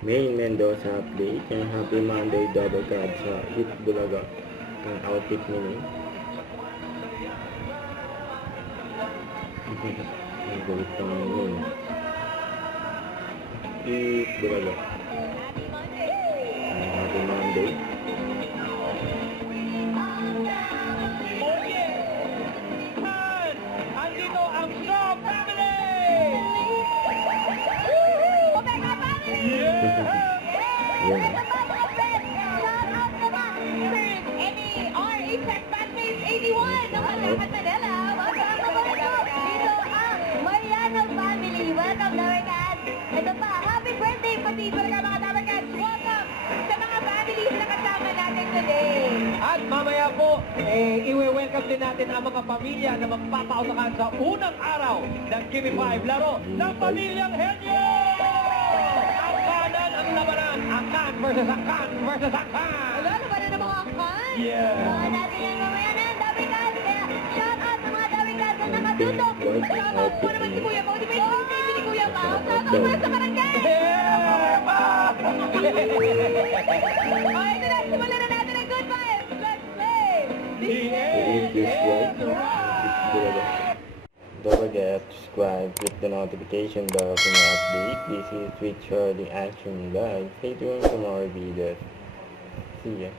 Main Mendoza update and happy Monday double card sa Hit Bulaga ang outfit mini. Ang gulit pa naman yun. Hit Bulaga. Ang happy Monday. Andito ang Shaw Family! Omega Family! Yan. R-Effect Fanbase 81 ng Halaman Manila. Welcome to dito ang Mariano Family. Welcome, Dabarkad. Ito pa, happy birthday pati talaga mga Dabarkad. Welcome sa mga families na kasama natin today. At mamaya po, iwe-welcome din natin ang mga pamilya na magpapautakan sa unang araw ng Gimme 5 laro ng Pamilyang Henyo! Ang kanan ang labanan, Akan versus Akan versus Akan! Wala naman na ng mga angkan. Yeah. Mga natin yan mamaya na, Dabarkad. Kaya shout out sa mga Dabarkad na nakatutok. Shout out po naman si Kuya Pao. Di ba yung baby ni Kuya Pao? Shout out po sa barangay. O, ito na, simulan na natin ang good vibes. Let's play! If this works, Hit Bulaga. Don't forget to subscribe, click the notification bell for more update. This is Twitch Early Action Live. Stay tuned for more videos. See ya.